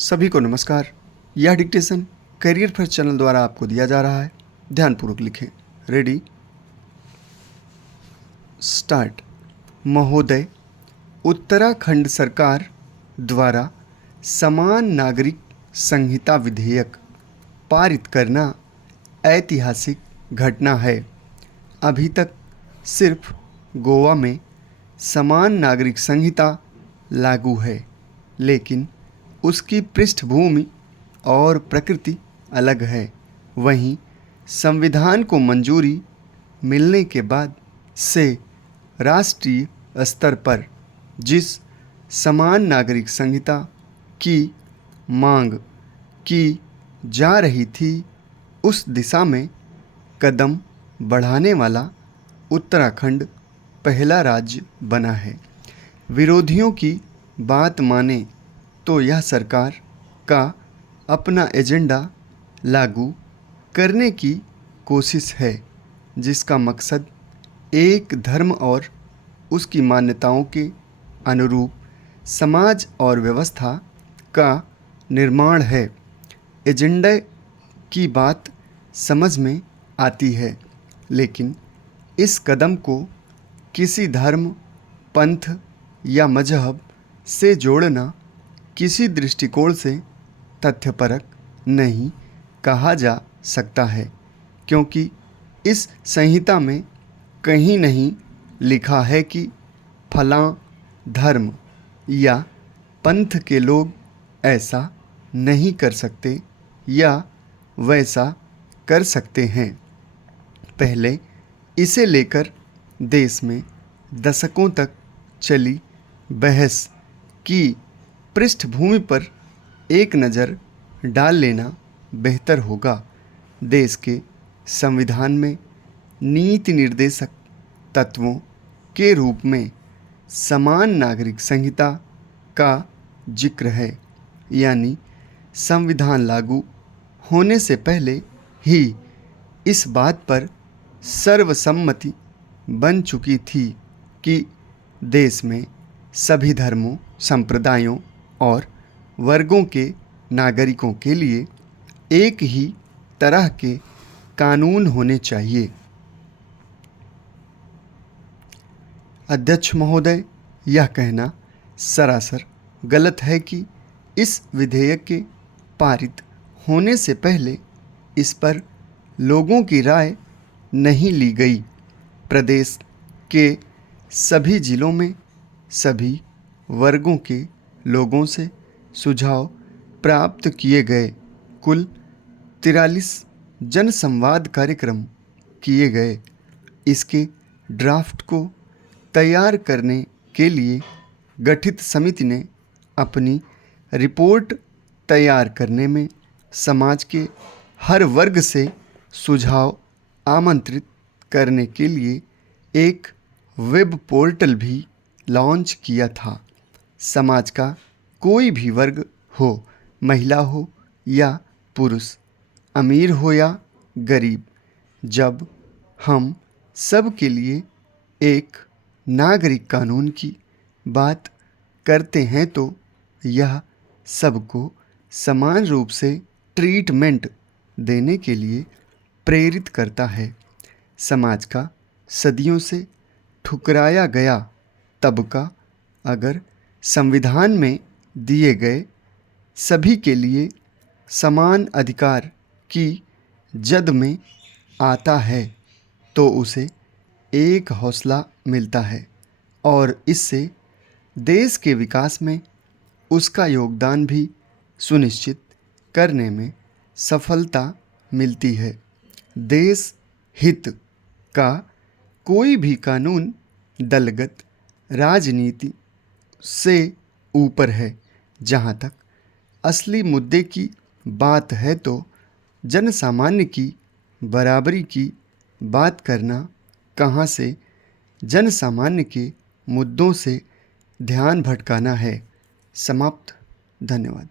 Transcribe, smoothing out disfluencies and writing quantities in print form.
सभी को नमस्कार। यह डिक्टेशन करियर फर्स्ट चैनल द्वारा आपको दिया जा रहा है। ध्यानपूर्वक लिखें। Ready start. महोदय, उत्तराखंड सरकार द्वारा समान नागरिक संहिता विधेयक पारित करना ऐतिहासिक घटना है। अभी तक सिर्फ गोवा में समान नागरिक संहिता लागू है, लेकिन उसकी पृष्ठभूमि और प्रकृति अलग है। वहीं संविधान को मंजूरी मिलने के बाद से राष्ट्रीय स्तर पर जिस समान नागरिक संहिता की मांग की जा रही थी, उस दिशा में कदम बढ़ाने वाला उत्तराखंड पहला राज्य बना है। विरोधियों की बात माने तो यह सरकार का अपना एजेंडा लागू करने की कोशिश है, जिसका मकसद एक धर्म और उसकी मान्यताओं के अनुरूप समाज और व्यवस्था का निर्माण है। एजेंडा की बात समझ में आती है, लेकिन इस कदम को किसी धर्म, पंथ या मजहब से जोड़ना किसी दृष्टिकोण से तथ्यपरक नहीं कहा जा सकता है, क्योंकि इस संहिता में कहीं नहीं लिखा है कि फलां धर्म या पंथ के लोग ऐसा नहीं कर सकते या वैसा कर सकते हैं। पहले इसे लेकर देश में दशकों तक चली बहस की पृष्ठभूमि पर एक नज़र डाल लेना बेहतर होगा। देश के संविधान में नीति निर्देशक तत्वों के रूप में समान नागरिक संहिता का जिक्र है, यानी संविधान लागू होने से पहले ही इस बात पर सर्वसम्मति बन चुकी थी कि देश में सभी धर्मों, संप्रदायों और वर्गों के नागरिकों के लिए एक ही तरह के कानून होने चाहिए। अध्यक्ष महोदय, यह कहना सरासर गलत है कि इस विधेयक के पारित होने से पहले इस पर लोगों की राय नहीं ली गई। प्रदेश के सभी जिलों में सभी वर्गों के लोगों से सुझाव प्राप्त किए गए। कुल 43 जनसंवाद कार्यक्रम किए गए। इसके ड्राफ्ट को तैयार करने के लिए गठित समिति ने अपनी रिपोर्ट तैयार करने में समाज के हर वर्ग से सुझाव आमंत्रित करने के लिए एक वेब पोर्टल भी लॉन्च किया था। समाज का कोई भी वर्ग हो, महिला हो या पुरुष, अमीर हो या गरीब, जब हम सब के लिए एक नागरिक कानून की बात करते हैं तो यह सबको समान रूप से ट्रीटमेंट देने के लिए प्रेरित करता है। समाज का सदियों से ठुकराया गया तबका अगर संविधान में दिए गए सभी के लिए समान अधिकार की जद में आता है तो उसे एक हौसला मिलता है और इससे देश के विकास में उसका योगदान भी सुनिश्चित करने में सफलता मिलती है। देश हित का कोई भी कानून दलगत राजनीति से ऊपर है। जहाँ तक असली मुद्दे की बात है तो जनसामान्य की बराबरी की बात करना कहाँ से जनसामान्य के मुद्दों से ध्यान भटकाना है। समाप्त। धन्यवाद।